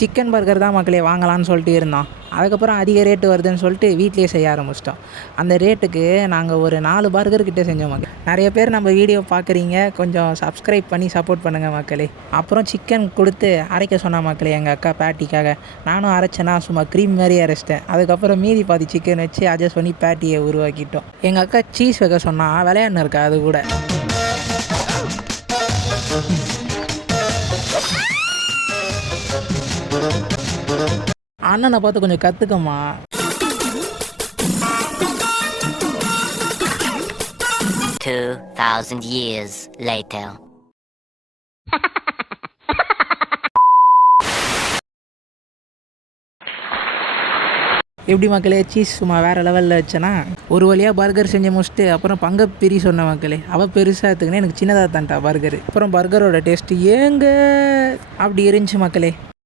Chicken burger தான் மக்களே வாங்கலான்னு சொல்லிட்டு இருந்தோம். அதுக்கப்புறம் அதிக ரேட்டு வருதுன்னு சொல்லிட்டு வீட்டிலேயே செய்ய ஆரம்பிச்சிட்டோம். அந்த ரேட்டுக்கு நாங்கள் ஒரு 4 பர்கர் கிட்டே செஞ்சோம் மக்களே. நிறைய பேர் நம்ம வீடியோ பார்க்குறீங்க, கொஞ்சம் சப்ஸ்கிரைப் பண்ணி சப்போர்ட் பண்ணுங்கள் மக்களே. அப்புறம் சிக்கன் கொடுத்து அரைக்க சொன்ன மக்களே எங்கள் அக்கா பேட்டிக்காக. நானும் அரைச்சேன்னா சும்மா க்ரீம் மாதிரி அரைச்சிட்டேன். அதுக்கப்புறம் மீதி பாதி சிக்கன் வச்சு அட்ஜஸ்ட் பண்ணி பேட்டியை உருவாக்கிட்டோம். எங்கள் அக்கா சீஸ் வைக்க சொன்னால் விளையாடுன்னு இருக்கா அது கூட. அண்ணனை பார்த்து கொஞ்சம் கற்றுக்கம்மா. years later. எப்படி மக்களே சீஸ் சும்மா வேறு லெவலில் வச்சேன்னா ஒரு வழியாக பர்கர் செஞ்சு முடிச்சுட்டு அப்புறம் பிரி சொன்ன மக்களே. அவள் பெருசாக எடுத்துக்கினே எனக்கு சின்னதாக தான்ட்டா பர்கரு. அப்புறம் பர்கரோட டேஸ்ட்டு ஏங்க அப்படி இருந்துச்சு மக்களே.